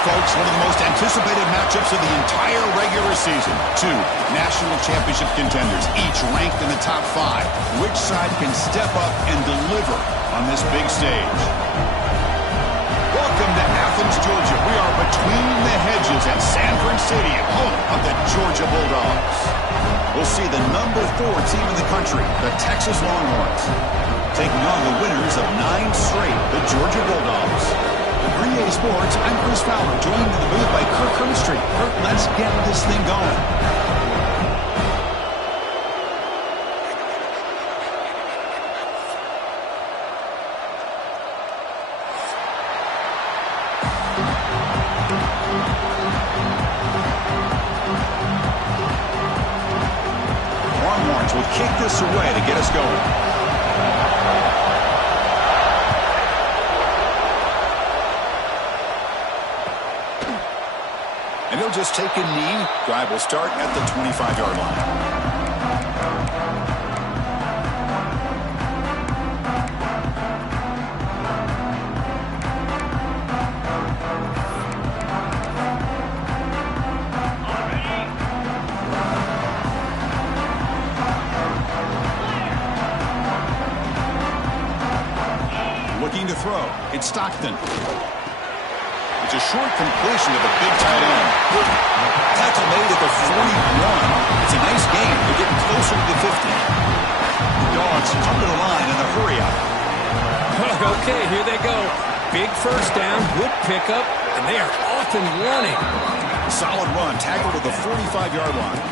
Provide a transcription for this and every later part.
folks, one of the most anticipated matchups of the entire regular season. Two national championship contenders, each ranked in the top 5. Which side can step up and deliver on this big stage? Welcome to Athens, Georgia. We are between the hedges at Sanford Stadium, home of the Georgia Bulldogs. We'll see the number 4 team in the country, the Texas Longhorns, taking on the winners of 9 straight, the Georgia Bulldogs. For EA Sports, I'm Chris Fowler, joined in the booth by Kirk Herbstreit. Kirk, let's get this thing going. Longhorns will kick this away to get us going. And he'll just take a knee. Drive will start at the 25-yard line. Looking to throw. It's Stockton. It's a short completion of a big tight end. Tackle made at the 41. It's a nice game. They're getting closer to the 50. The Dogs come to the line in a hurry up. Okay, here they go. Big first down, good pickup, and they are off and running. Solid run. Tackle to the 45-yard line.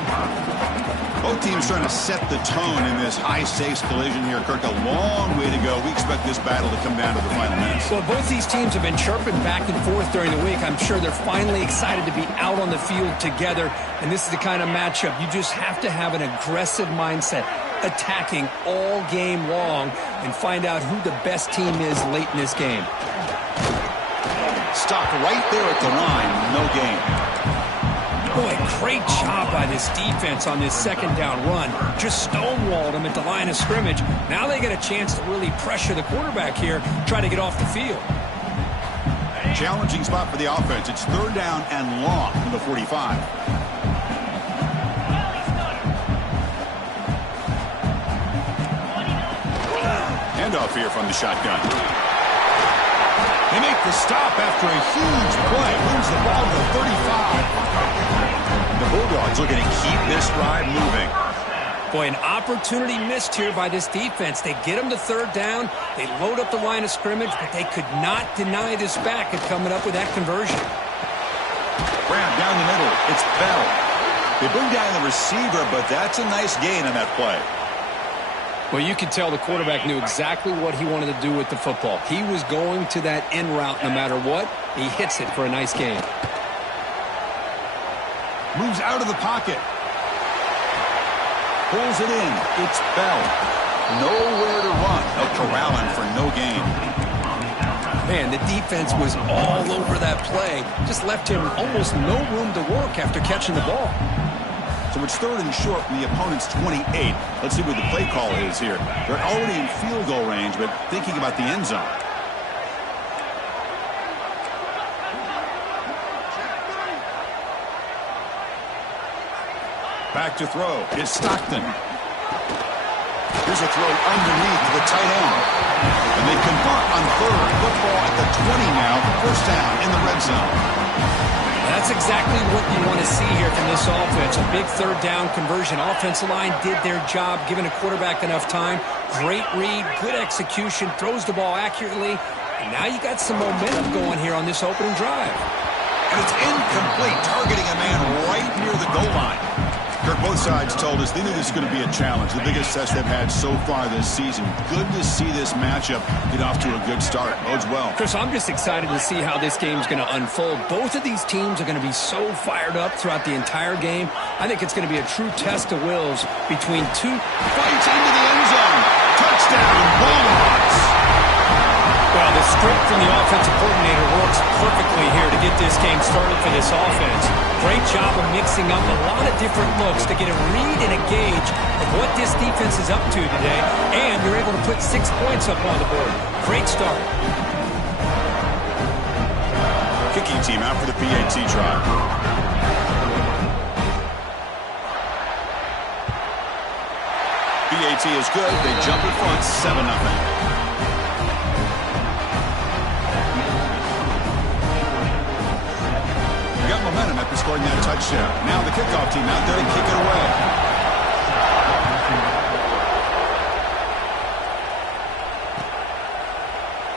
Both teams trying to set the tone in this high-stakes collision here. Kirk, a long way to go. We expect this battle to come down to the final minutes. Well, both these teams have been chirping back and forth during the week. I'm sure they're finally excited to be out on the field together. And this is the kind of matchup you just have to have an aggressive mindset, attacking all game long, and find out who the best team is late in this game. Stop right there at the line. No gain. Boy, great job by this defense on this second down run. Just stonewalled them at the line of scrimmage. Now they get a chance to really pressure the quarterback here, try to get off the field. Challenging spot for the offense. It's third down and long from the 45. Handoff here from the shotgun. They make the stop after a huge play. Moves the ball to the 35. The Bulldogs looking to keep this drive moving. Boy, an opportunity missed here by this defense. They get them to third down. They load up the line of scrimmage, but they could not deny this back at coming up with that conversion. Brown down the middle. It's Bell. They bring down the receiver, but that's a nice gain on that play. Well, you could tell the quarterback knew exactly what he wanted to do with the football. He was going to that end route no matter what. He hits it for a nice gain. Moves out of the pocket. Pulls it in. It's Bell. Nowhere to run. They'll corral him for no gain. Man, the defense was all over that play. Just left him almost no room to work after catching the ball. So it's third and short from the opponent's 28. Let's see what the play call is here. They're already in field goal range, but thinking about the end zone. Back to throw is Stockton. Here's a throw underneath to the tight end. And they convert on third. Football at the 20 now. First down in the red zone. That's exactly what you want to see here from this offense. A big third down conversion. Offensive line did their job, giving a quarterback enough time. Great read, good execution, throws the ball accurately. And now you got some momentum going here on this opening drive. And it's incomplete, targeting a man right near the goal line. Kirk, both sides told us they knew this was going to be a challenge, the biggest test they've had so far this season. Good to see this matchup get off to a good start. Bodes well. Chris, I'm just excited to see how this game's going to unfold. Both of these teams are going to be so fired up throughout the entire game. I think it's going to be a true test of wills between two. Fights into the end zone. Touchdown, Bulldogs. Well, the script from the offensive coordinator works perfectly here to get this game started for this offense. Great job of mixing up a lot of different looks to get a read and a gauge of what this defense is up to today, and you're able to put 6 points up on the board. Great start. kicking team out for the PAT try. PAT is good. They jump in front 7-0. Got momentum after scoring that touchdown. Now the kickoff team out there to kick it away.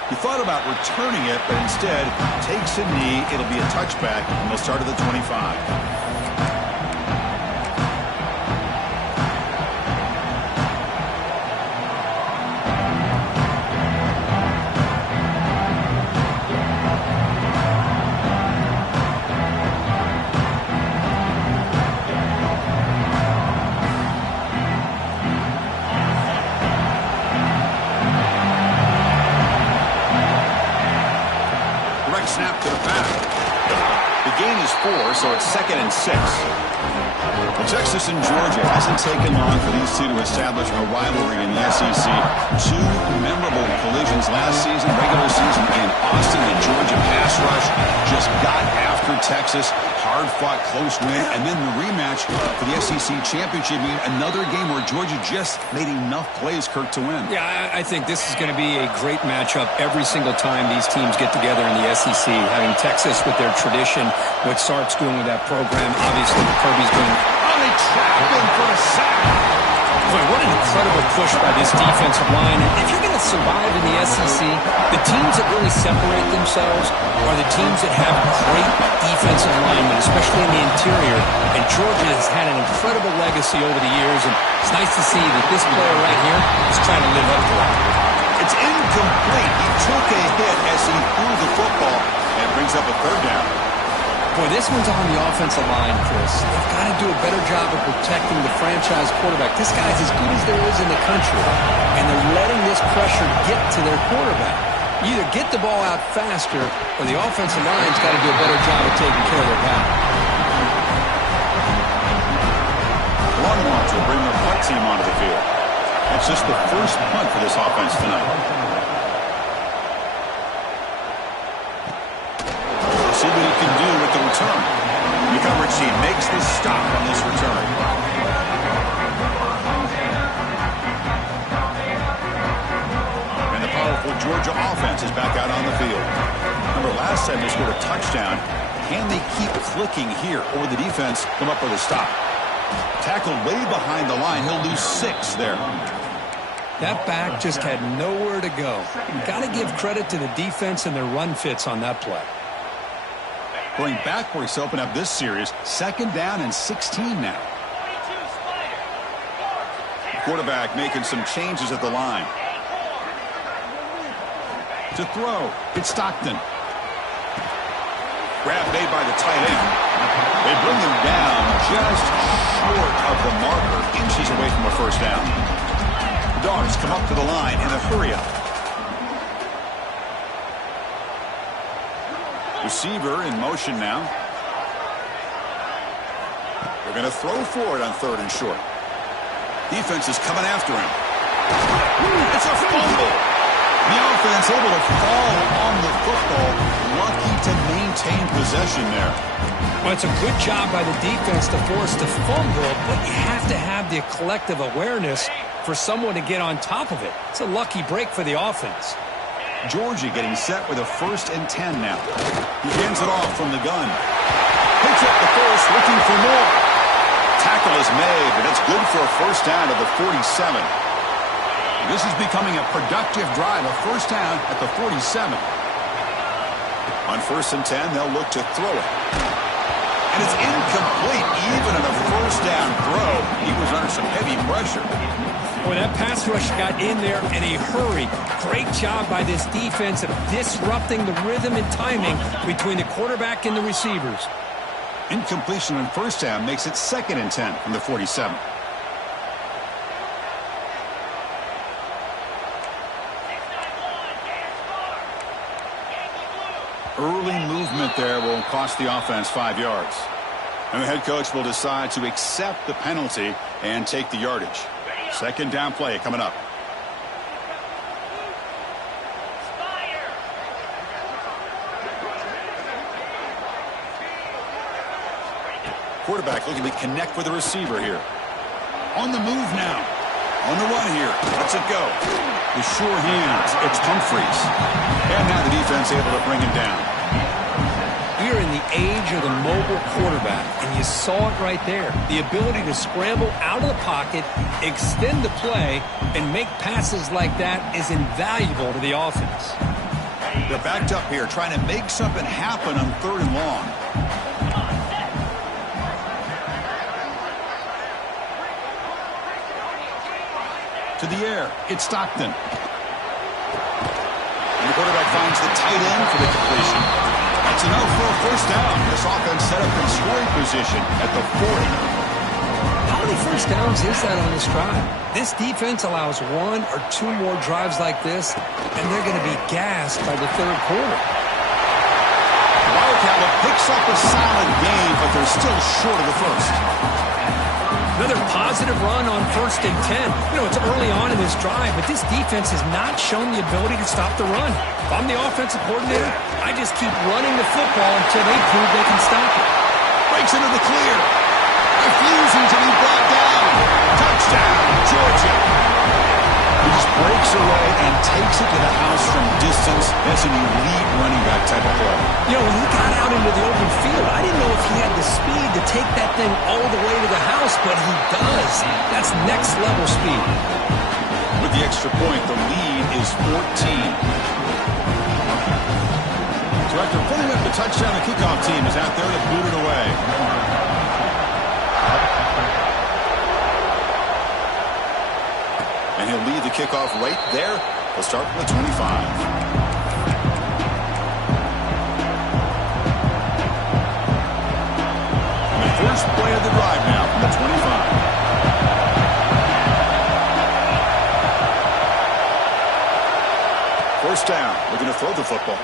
He thought about returning it, but instead takes a knee. It'll be a touchback, and they'll start at the 25. Snap to the back. The gain is 4, so it's 2nd and 6. Well, Texas and Georgia hasn't taken long for these two to establish a rivalry in the SEC. 2 memorable collisions last season, regular season in Austin. The Georgia pass rush just got after Texas. Hard-fought, close win, and then the rematch for the SEC championship game. Another game where Georgia just made enough plays, Kirk, to win. Yeah, I think this is going to be a great matchup every single time these teams get together in the SEC. Having Texas with their tradition, what Sark's doing with that program, obviously what Kirby's doing. Oh, they trapped him for a sack. Boy, what an incredible push by this defensive line. And if you're going to survive in the SEC, the teams that really separate themselves are the teams that have great defensive linemen, especially in the interior. And Georgia has had an incredible legacy over the years, and it's nice to see that this player right here is trying to live up to that. It's incomplete. He took a hit as he threw the football and brings up a 3rd down. Boy, this one's on the offensive line, Chris. They've got to do a better job of protecting the franchise quarterback. This guy's as good as there is in the country, and they're letting this pressure get to their quarterback. You either get the ball out faster, or the offensive line's got to do a better job of taking care of their guy. Longhorns will bring their punt team onto the field. That's just the first punt for this offense tonight. See what he can do with the return. The coverage team makes the stop on this return. And the powerful Georgia offense is back out on the field. Remember, last time they scored a touchdown. Can they keep clicking here, or the defense come up with a stop? Tackled way behind the line. He'll lose 6 there. That back just had nowhere to go. You've got to give credit to the defense and their run fits on that play. Going backwards to open up this series. 2nd down and 16 now. Quarterback making some changes at the line. To throw, it's Stockton. Grab made by the tight end. They bring him down just short of the marker, inches away from a 1st down. Dogs come up to the line in a hurry-up. Receiver in motion now. They're going to throw for it on 3rd and short. Defense is coming after him. It's a fumble. The offense able to fall on the football. Lucky to maintain possession there. Well, it's a good job by the defense to force the fumble, but you have to have the collective awareness for someone to get on top of it. It's a lucky break for the offense. Georgia getting set with a 1st and 10 now. He hands it off from the gun. Picks up the first, looking for more. Tackle is made, but it's good for a 1st down at the 47. This is becoming a productive drive, a 1st down at the 47. On 1st and 10, they'll look to throw it. And it's incomplete, even in a 1st down throw. He was under some heavy pressure. Boy, that pass rush got in there in a hurry. Great job by this defense of disrupting the rhythm and timing between the quarterback and the receivers. Incompletion on 1st down makes it 2nd and 10 from the 47. Early movement there will cost the offense 5 yards. And the head coach will decide to accept the penalty and take the yardage. 2nd down play coming up. quarterback looking to connect with the receiver here. On the move now. On the run here. Lets it go. The sure hands. It's Humphries. And now the defense able to bring him down. We are in the age of the mobile quarterback, and you saw it right there. The ability to scramble out of the pocket, extend the play, and make passes like that is invaluable to the offense. They're backed up here, trying to make something happen on 3rd and long. To the air, it's Stockton. And the quarterback finds the tight end for the completion. That's enough for a first down. This offense set up in scoring position at the 40. How many first downs is that on this drive? This defense allows 1 or 2 more drives like this, and they're going to be gassed by the 3rd quarter. Wildcat picks up a solid gain, but they're still short of the first. Another positive run on 1st and 10. You know, it's early on in this drive, but this defense has not shown the ability to stop the run. If I'm the offensive coordinator, I just keep running the football until they prove they can stop it. Breaks into the clear. Refusing to be brought down. Touchdown, Georgia. He just breaks away and takes it to the house from distance. That's an elite running back type of play. You know, when he got out into the open field, I didn't know if he had the speed to take that thing all the way to the house, but he does. That's next level speed. With the extra point, the lead is 14. So after putting up the touchdown, the kickoff team is out there to boot it away. And he'll lead the kickoff right there. He'll start from the 25. And the first play of the drive now from the 25. First down. Looking to throw the football.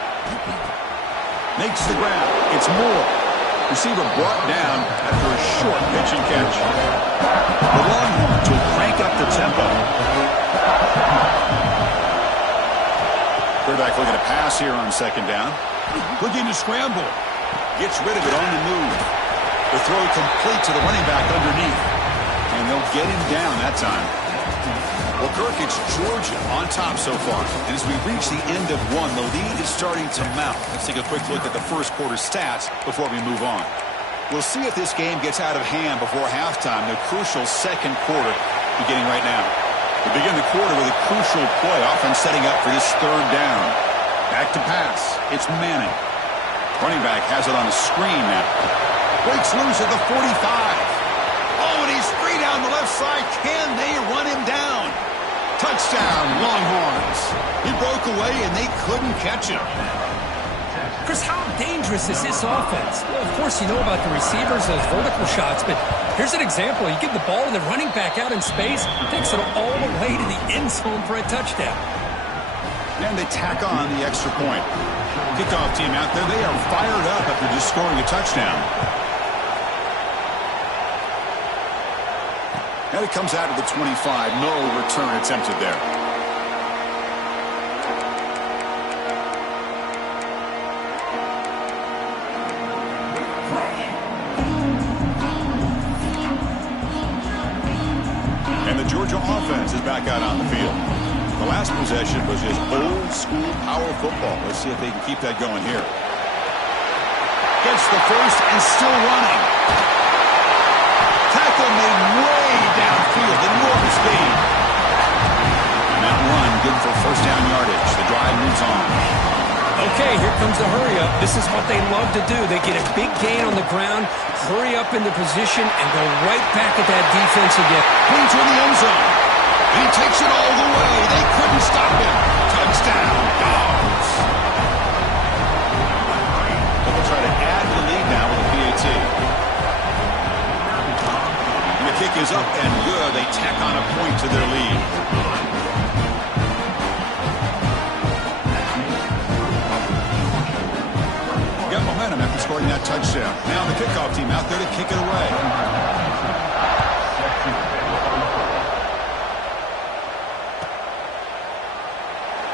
Makes the grab. It's Moore. Receiver brought down after a short pitch and catch. The Longhorns will crank up the tempo. Quarterback looking to pass here on 2nd down. Looking to scramble. Gets rid of it on the move. The throw complete to the running back underneath. And they'll get him down that time. Well, Kirk, it's Georgia on top so far. And as we reach the end of 1, the lead is starting to mount. Let's take a quick look at the first quarter stats before we move on. We'll see if this game gets out of hand before halftime, the crucial 2nd quarter beginning right now. We begin the quarter with a crucial play, often setting up for this 3rd down. Back to pass. It's Manning. Running back has it on a screen now. Breaks loose at the 45. Oh, and he's free down the left side. Can they run him down? Touchdown, Longhorns. He broke away, and they couldn't catch him. Chris, how dangerous is this offense? Well, of course, you know about the receivers, those vertical shots, but here's an example. You give the ball to the running back out in space, takes it all the way to the end zone for a touchdown. And they tack on the extra point. Kickoff team out there, they are fired up after just scoring a touchdown. And it comes out of the 25. No return attempted there. And the Georgia offense is back out on the field. The last possession was just old school power football. Let's see if they can keep that going here. Gets the first and still running. Tackle made way downfield. Enormous gain. And that run good for first down yardage. The drive moves on. Okay, here comes the hurry up. This is what they love to do. They get a big gain on the ground, hurry up into position, and go right back at that defense again. Brings her in the end zone. He takes it all the way. They couldn't stop him. Touchdown, Dogs. They'll try to add to the lead now with a PAT. And the kick is up and good. They tack on a point to their lead. Got momentum after scoring that touchdown. Now the kickoff team out there to kick it away.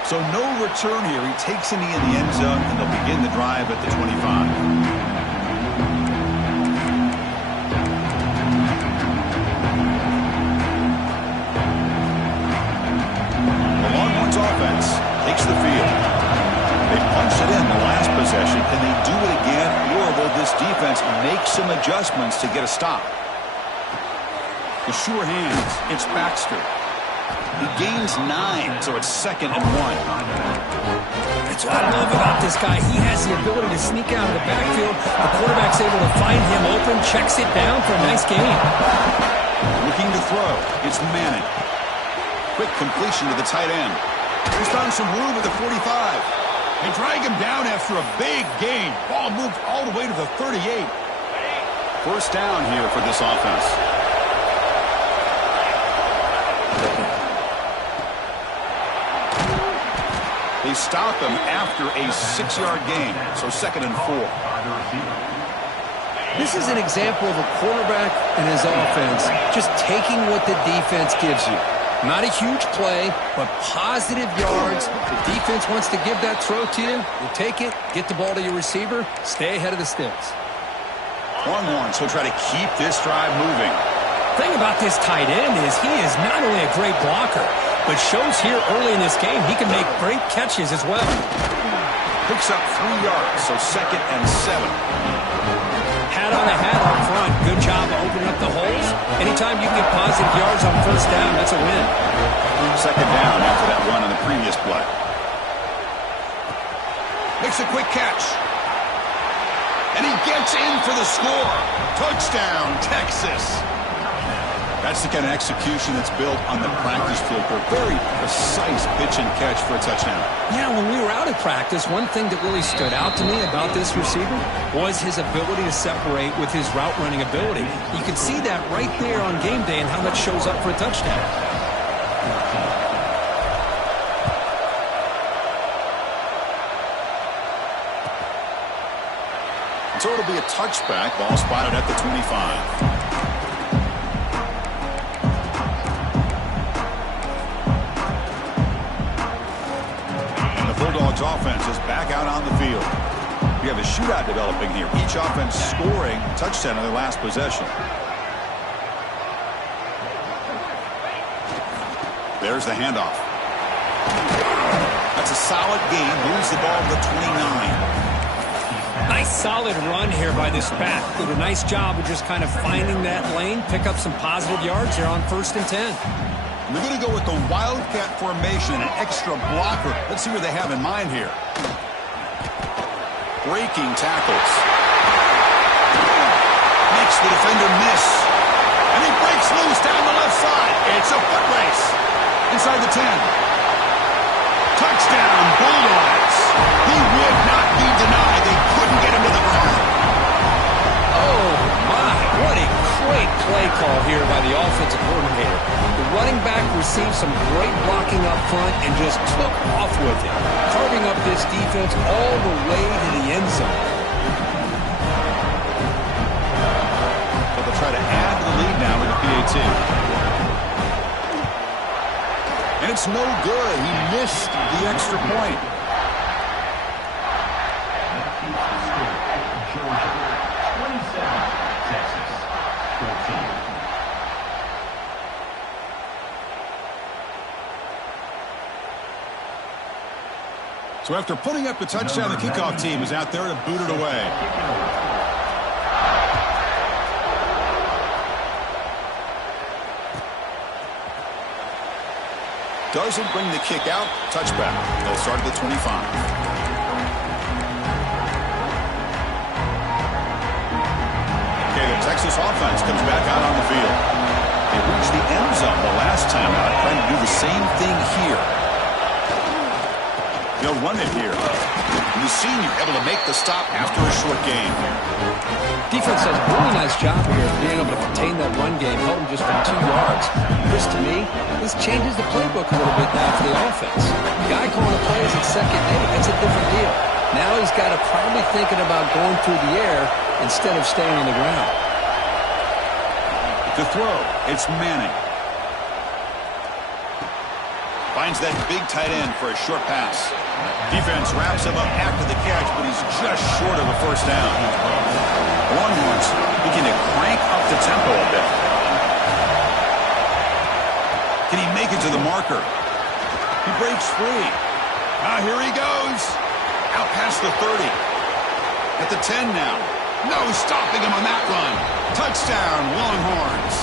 So no return here. He takes it in the end zone, and they'll begin the drive at the 25. possession. Can they do it again, or will this defense make some adjustments to get a stop? The sure hands. It's Baxter. He gains 9, so it's 2nd and 1. That's what I love about this guy. He has the ability to sneak out of the backfield. The quarterback's able to find him open, checks it down for a nice gain. Looking to throw. It's Manning. Quick completion to the tight end. He's found some room at the 45. They drag him down after a big gain. Ball moved all the way to the 38. First down here for this offense. They stop him after a 6-yard gain, so 2nd and 4. This is an example of a quarterback and his offense just taking what the defense gives you. Not a huge play, but positive yards. The defense wants to give that throw to you. You take it, get the ball to your receiver, stay ahead of the sticks. Longhorns will try to keep this drive moving. The thing about this tight end is he is not only a great blocker, but shows here early in this game he can make great catches as well. Picks up 3 yards, so 2nd and 7. Hat on a hat up front. Good job of opening up the holes. Anytime you get positive yards on first down, that's a win. 2nd down after that run on the previous play. Makes a quick catch. And he gets in for the score. Touchdown, Texas. That's the kind of execution that's built on the practice field for a very precise pitch and catch for a touchdown. Yeah, when we were out at practice, one thing that really stood out to me about this receiver was his ability to separate with his route running ability. You can see that right there on game day and how that shows up for a touchdown. So it'll be a touchback. Ball spotted at the 25. Bulldogs offense is back out on the field. We have a shootout developing here. Each offense scoring a touchdown in their last possession. There's the handoff. That's a solid gain. Moves the ball to the 29. Nice solid run here by this back. Did a nice job of just kind of finding that lane, pick up some positive yards here on 1st and 10. They're going to go with the Wildcat formation, an extra blocker. Let's see what they have in mind here. Breaking tackles. Makes the defender miss. And he breaks loose down the left side. It's a foot race. Inside the 10. Touchdown, Bulldogs. He would not be denied. They couldn't get him to the ground. Oh, my. What a great play call here by the offensive coordinator. The running back received some great blocking up front and just took off with it, carving up this defense all the way to the end zone. So they'll try to add to the lead now with the PAT. And it's no good. He missed the extra point. So after putting up the touchdown, the kickoff team is out there to boot it away. Doesn't bring the kick out. Touchback. They'll start at the 25. Okay, the Texas offense comes back out on the field. They reached the end zone the last time out, trying to do the same thing here. They'll run it here. And the senior able to make the stop after a short game. Defense does a really nice job here of being able to contain that run game, held him just for 2 yards. Chris, to me, this changes the playbook a little bit now for the offense. The guy calling the plays at 2nd and 8, that's a different deal. Now he's got to probably thinking about going through the air instead of staying on the ground. To throw, it's Manning. Finds that big tight end for a short pass. Defense wraps him up after the catch, but he's just short of a first down. Longhorns looking to crank up the tempo a bit. Can he make it to the marker? He breaks free. Now here he goes. Out past the 30. At the 10 now. No stopping him on that run. Touchdown, Longhorns.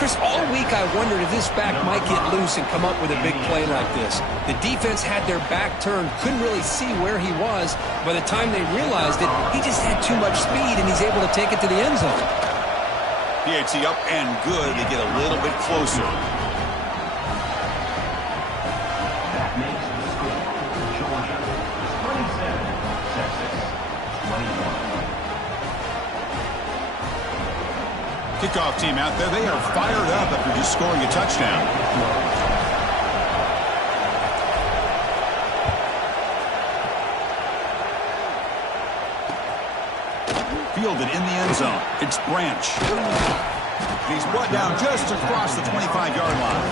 Chris, all week I wondered if this back might get loose and come up with a big play like this. The defense had their back turned, couldn't really see where he was. By the time they realized it, he just had too much speed, and he's able to take it to the end zone. PAT up and good. They get a little bit closer. Kickoff team out there. They are fired up after just scoring a touchdown. Fielded in the end zone. It's Branch. He's brought down just across the 25-yard line.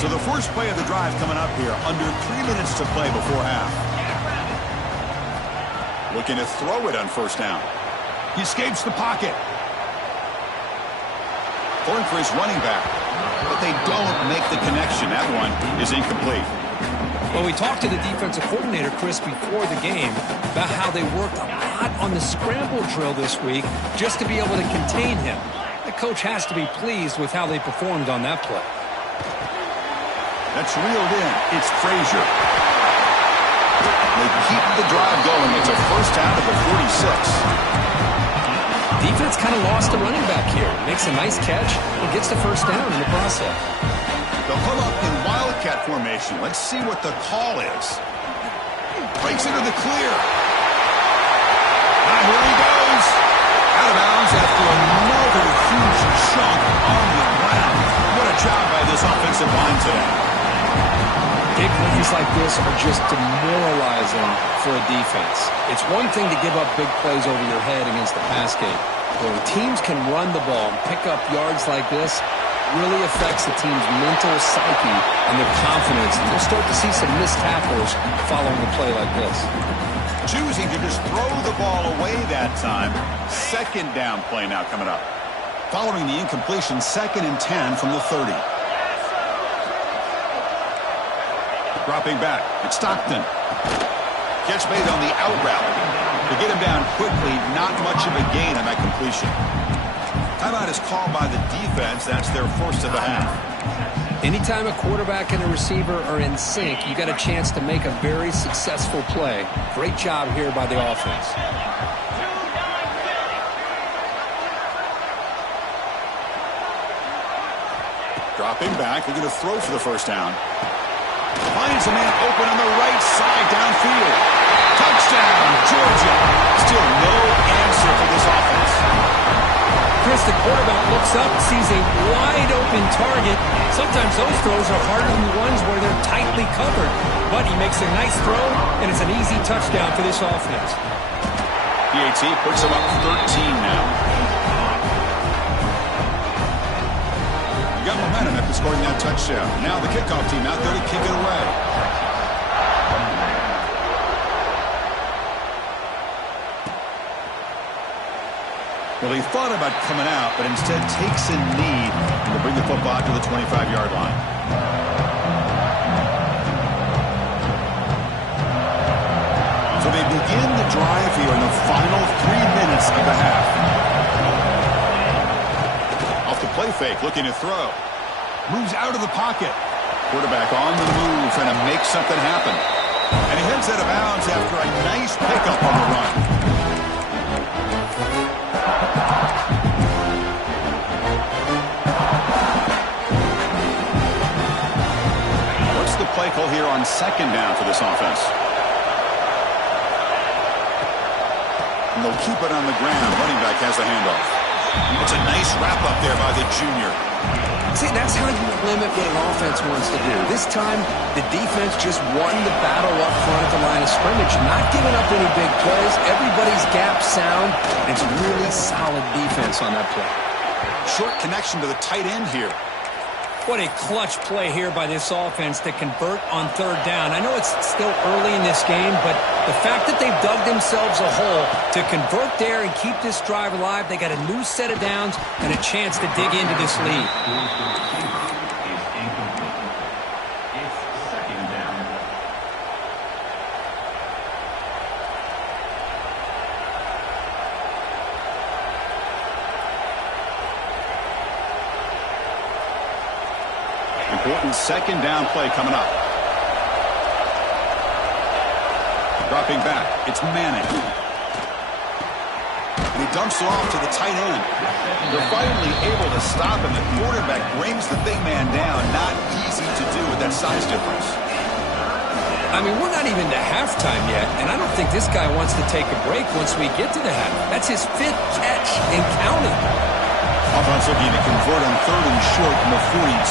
So the first play of the drive coming up here. Under 3 minutes to play before half. Looking to throw it on first down. He escapes the pocket. Going for his running back. But they don't make the connection. That one is incomplete. Well, we talked to the defensive coordinator, Chris, before the game about how they worked a lot on the scramble drill this week just to be able to contain him. The coach has to be pleased with how they performed on that play. That's reeled in. It's Frazier. They keep the drive going. It's a first down at the 46. Defense kind of lost the running back here. Makes a nice catch and gets the first down in the process. They'll pull up in Wildcat formation. Let's see what the call is. Breaks into the clear. Now here he goes. Out of bounds after another huge chunk on the ground. What a job by this offensive line today. Big plays like this are just demoralizing for a defense. It's one thing to give up big plays over your head against the pass game. But when teams can run the ball and pick up yards like this, really affects the team's mental psyche and their confidence. And you'll start to see some missed tackles following a play like this. Choosing to just throw the ball away that time. Second down play now coming up. Following the incompletion, 2nd and 10 from the 30. Dropping back. It's Stockton. Catch made on the out route. To get him down quickly, not much of a gain on that completion. Timeout is called by the defense. That's their first of the half. Anytime a quarterback and a receiver are in sync, you got a chance to make a very successful play. Great job here by the offense. Dropping back. They're going to throw for the first down. Finds a man open on the right side downfield. Touchdown, Georgia. Still no answer for this offense. Chris, the quarterback looks up, sees a wide-open target. Sometimes those throws are harder than the ones where they're tightly covered. But he makes a nice throw, and it's an easy touchdown for this offense. PAT puts him up 13 now. You got momentum after scoring that touchdown. Now the kickoff team out there to kick it away. Well, he thought about coming out, but instead takes a knee to bring the football to the 25-yard line. So they begin the drive here in the final 3 minutes of the half. Off the play fake, looking to throw. Moves out of the pocket. Quarterback on the move, trying to make something happen. And he heads out of bounds after a nice pickup on the run. What's the play call here on second down for this offense? And they'll keep it on the ground. Running back has the handoff. It's a nice wrap-up there by the junior. See, that's how you limit what an offense wants to do. This time, the defense just won the battle up front at the line of scrimmage, not giving up any big plays. Everybody's gap sound. It's really solid defense on that play. Short connection to the tight end here. What a clutch play here by this offense to convert on third down. I know it's still early in this game, but the fact that they've dug themselves a hole to convert there and keep this drive alive, they got a new set of downs and a chance to dig into this lead. important second down play coming up. Dropping back, it's Manning. And he dumps it off to the tight end. They're finally able to stop him. The quarterback brings the big man down. Not easy to do with that size difference. I mean, we're not even to halftime yet, and I don't think this guy wants to take a break once we get to the half. That's his 5th catch and counting. Offense looking to convert on 3rd and short from the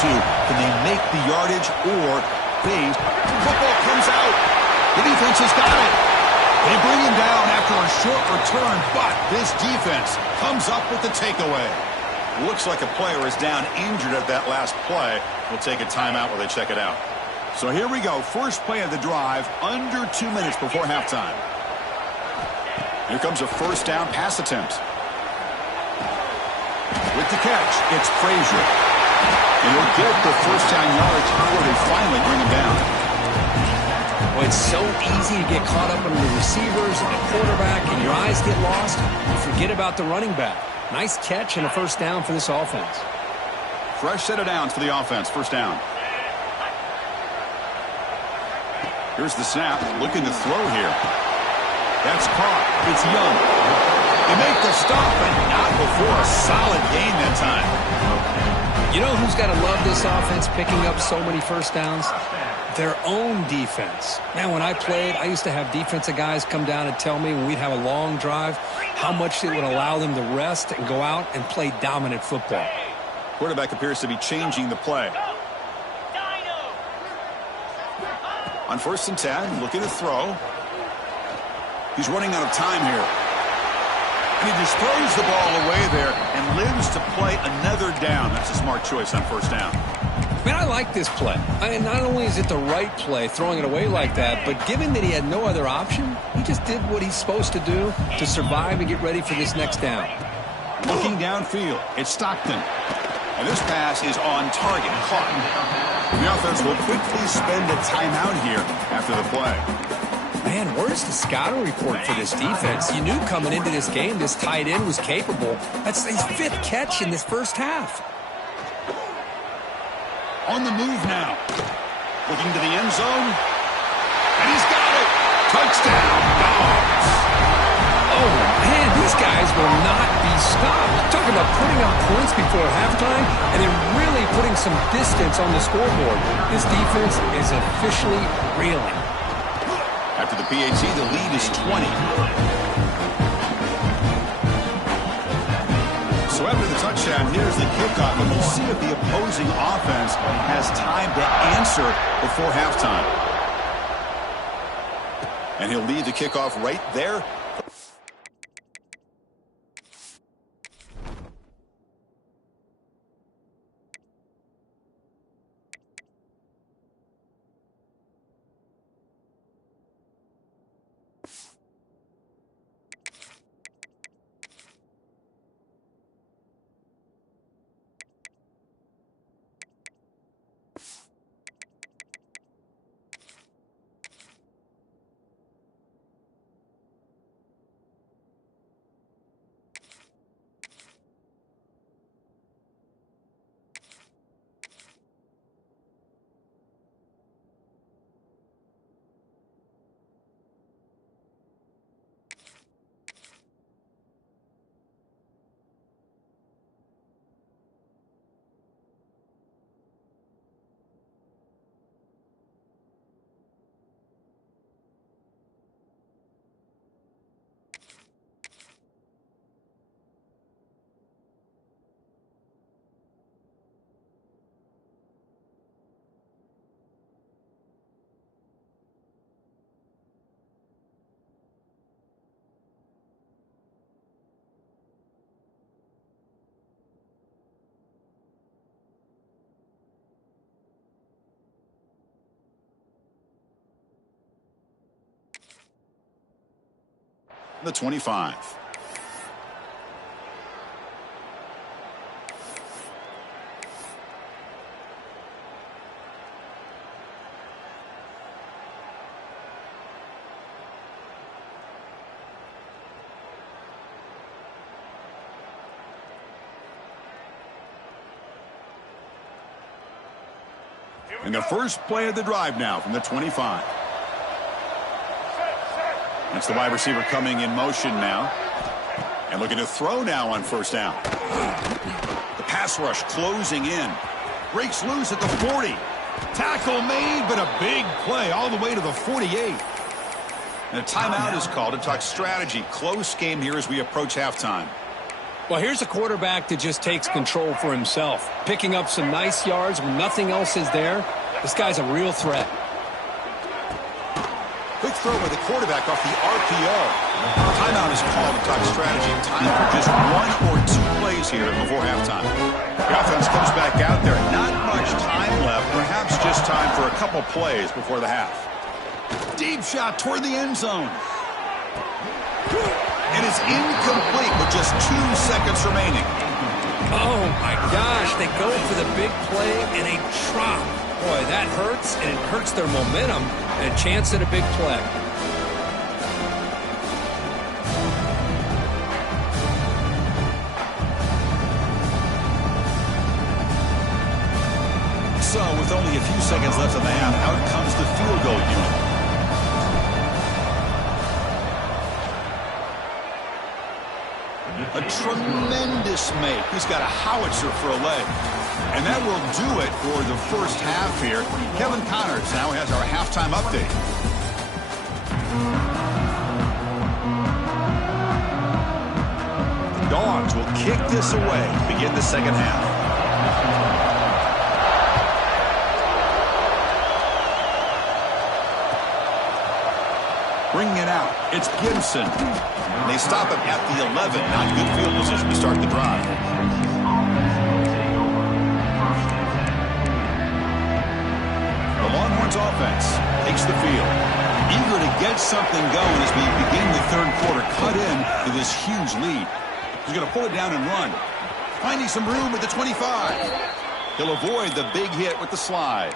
42. Can they make the yardage or base? Football comes out. The defense has got it. They bring him down after a short return, but this defense comes up with the takeaway. Looks like a player is down injured at that last play. We'll take a timeout while they check it out. So here we go. First play of the drive, under 2 minutes before halftime. Here comes a first down pass attempt. With the catch, it's Frazier. And he'll get the first down yards before they finally bring him down. Well, it's so easy to get caught up in the receivers and the quarterback, and your eyes get lost. You forget about the running back. Nice catch and a first down for this offense. Fresh set of downs for the offense. First down. Here's the snap. Looking to throw here. That's caught. It's Young. They make the stop, but not before a solid gain that time. You know who's got to love this offense picking up so many first downs? Their own defense. Man, when I played, I used to have defensive guys come down and tell me when we'd have a long drive how much it would allow them to rest and go out and play dominant football. Quarterback appears to be changing the play. On 1st and 10, looking to throw. He's running out of time here. And he just throws the ball away there and lives to play another down. That's a smart choice on first down. Man, I like this play. Not only is it the right play, throwing it away like that, but given that he had no other option, he just did what he's supposed to do to survive and get ready for this next down. Looking downfield, it's Stockton. And this pass is on target, caught. The offense will quickly spend a timeout here after the play. Man, where's the scouting report for this defense? You knew coming into this game this tight end was capable. That's his 5th catch in this first half. On the move now. Looking to the end zone. And he's got it. Touchdown, Dogs. Oh, man, these guys will not be stopped. Talking about putting up points before halftime and then really putting some distance on the scoreboard. This defense is officially reeling. After the PAT, the lead is 20. So after the touchdown, here's the kickoff, and we'll see if the opposing offense has time to answer before halftime. And he'll lead the kickoff right there. The 25. And the first play of the drive now from the 25. That's the wide receiver coming in motion now. And looking to throw now on first down. The pass rush closing in. Breaks loose at the 40. Tackle made, but a big play all the way to the 48. And a timeout is called to talk strategy. Close game here as we approach halftime. Well, here's a quarterback that just takes control for himself. Picking up some nice yards when nothing else is there. This guy's a real threat. Quick throw by the quarterback off the RPO. Timeout is called to talk strategy. Time for just 1 or 2 plays here before halftime. The offense comes back out there. Not much time left. Perhaps just time for a couple plays before the half. Deep shot toward the end zone. And it's incomplete with just 2 seconds remaining. Oh, my gosh. They go for the big play and a drop. Boy, that hurts, and it hurts their momentum and a chance at a big play. So, with only a few seconds left in the half, out comes the field goal unit. A tremendous make. He's got a howitzer for a leg. And that will do it for the first half here. Kevin Connors now has our halftime update. The Dogs will kick this away to begin the second half. Bringing it out, it's Gibson. They stop him at the 11. Not good field position to start the drive. The Longhorns offense takes the field. Eager to get something going as we begin the third quarter. Cut in to this huge lead. He's going to pull it down and run. Finding some room at the 25. He'll avoid the big hit with the slide.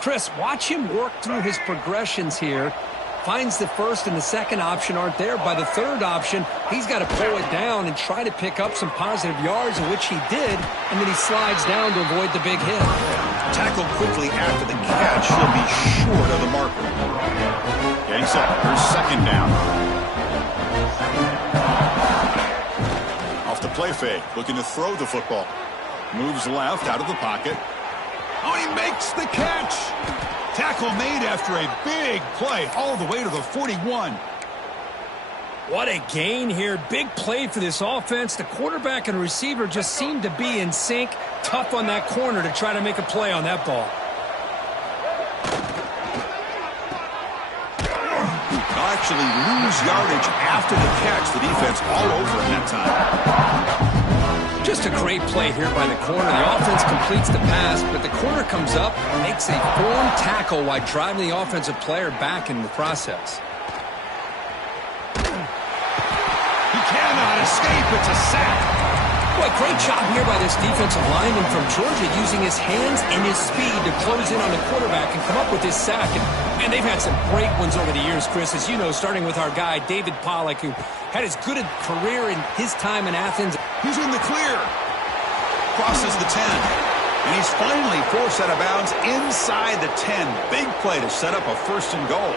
Chris, watch him work through his progressions here. Finds the first and the second option aren't there. By the third option, he's got to pull it down and try to pick up some positive yards, in which he did, and then he slides down to avoid the big hit. Tackled quickly after the catch. He'll be short of the marker. Getting set. Here's second down. Off the play fake. Looking to throw the football. Moves left out of the pocket. Oh, he makes the catch. Tackle made after a big play all the way to the 41. What a gain here. Big play for this offense. The quarterback and receiver just seem to be in sync. Tough on that corner to try to make a play on that ball. They'll actually lose yardage after the catch. The defense all over him that time. Just a great play here by the corner. The offense completes the pass, but the corner comes up, makes a form tackle while driving the offensive player back in the process. He cannot escape. It's a sack. Boy, great job here by this defensive lineman from Georgia, using his hands and his speed to close in on the quarterback and come up with this sack. And they've had some great ones over the years, Chris, as you know, starting with our guy, David Pollack, who had as good a career in his time in Athens. He's in the clear. Crosses the 10. And he's finally forced out of bounds inside the 10. Big play to set up a first and goal.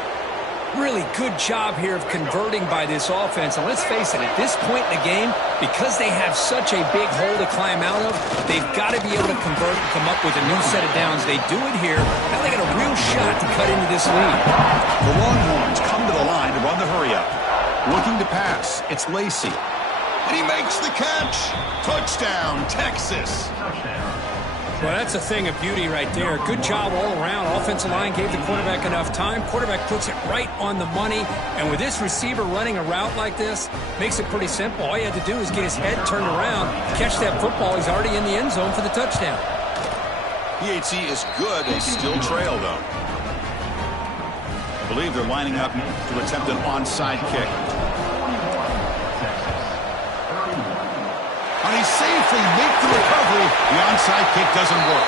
Really good job here of converting by this offense. And let's face it, at this point in the game, because they have such a big hole to climb out of, they've got to be able to convert and come up with a new set of downs. They do it here. Now they got a real shot to cut into this lead. The Longhorns come to the line to run the hurry-up. Looking to pass. It's Lacey. And he makes the catch. Touchdown, Texas. Well, that's a thing of beauty right there. Good job all around. Offensive line gave the quarterback enough time. Quarterback puts it right on the money. And with this receiver running a route like this, makes it pretty simple. All you had to do is get his head turned around, catch that football. He's already in the end zone for the touchdown. PHC is good. They still trail, though. I believe they're lining up to attempt an onside kick. And he safely makes the recovery. The onside kick doesn't work.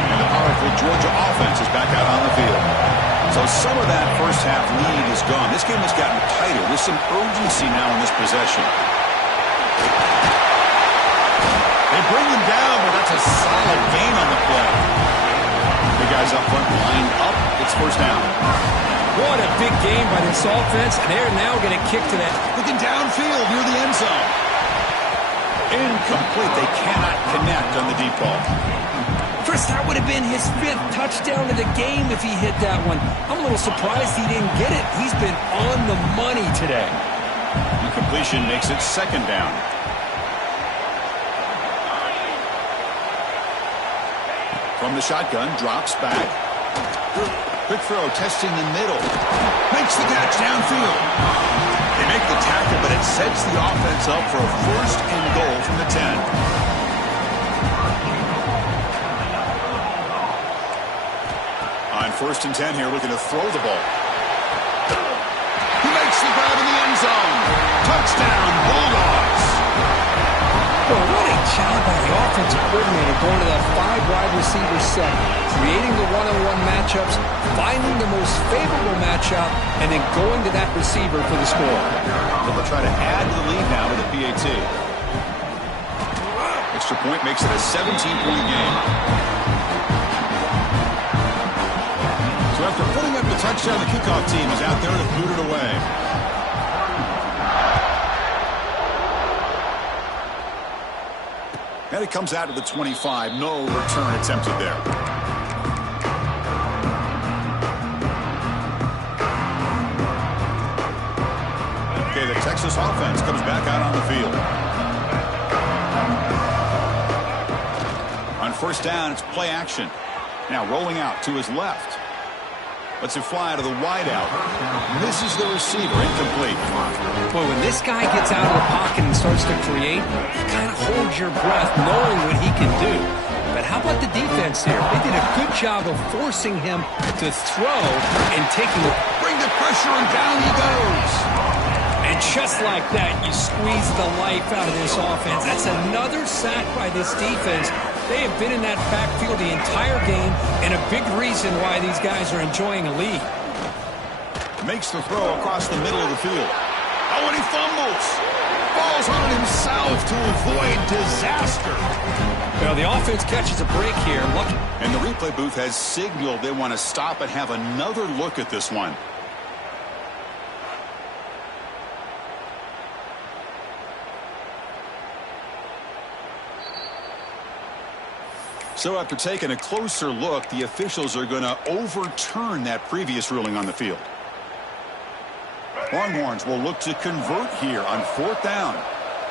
And the powerful Georgia offense is back out on the field. So some of that first half lead is gone. This game has gotten tighter. There's some urgency now in this possession. bring him down, but that's a solid gain on the play. The guys up front lined up. It's first down. What a big game by this offense, and they're now going to kick to that. Looking downfield near the end zone. Incomplete. They cannot connect on the deep ball. Chris, that would have been his 5th touchdown of the game if he hit that one. I'm a little surprised he didn't get it. He's been on the money today. Incompletion makes it second down. From the shotgun, drops back. Quick throw, testing the middle. Makes the catch downfield. They make the tackle, but it sets the offense up for a first and goal from the 10. On first and 10 here, looking to throw the ball. He makes the grab in the end zone. Touchdown, Bulldogs. Well, what a job by the offensive coordinator going to that 5 wide receiver set, creating the one-on-one matchups, finding the most favorable matchup, and then going to that receiver for the score. So they'll try to add to the lead now to the PAT. Extra point makes it a 17-point game. So after putting up the touchdown, the kickoff team is out there to boot it away. And it comes out to the 25. No return attempted there. Okay, the Texas offense comes back out on the field. On first down, it's play action. Now rolling out to his left. Lets it fly to the wideout. Misses the receiver, incomplete. Boy, when this guy gets out of the pocket and starts to create, you kind of hold your breath knowing what he can do. But how about the defense here? They did a good job of forcing him to throw and taking it. Bring the pressure and down he goes. And just like that, you squeeze the life out of this offense. That's another sack by this defense. They have been in that backfield the entire game, and a big reason why these guys are enjoying a lead. Makes the throw across the middle of the field. Oh, and he fumbles. Falls on it himself to avoid disaster. Well, the offense catches a break here. Lucky. And the replay booth has signaled they want to stop and have another look at this one. So after taking a closer look, the officials are going to overturn that previous ruling on the field. Longhorns will look to convert here on fourth down.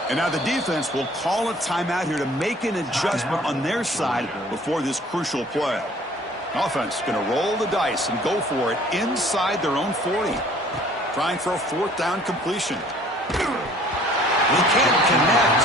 And now the defense will call a timeout here to make an adjustment on their side before this crucial play. Offense going to roll the dice and go for it inside their own 40. Trying for a fourth down completion. They can't connect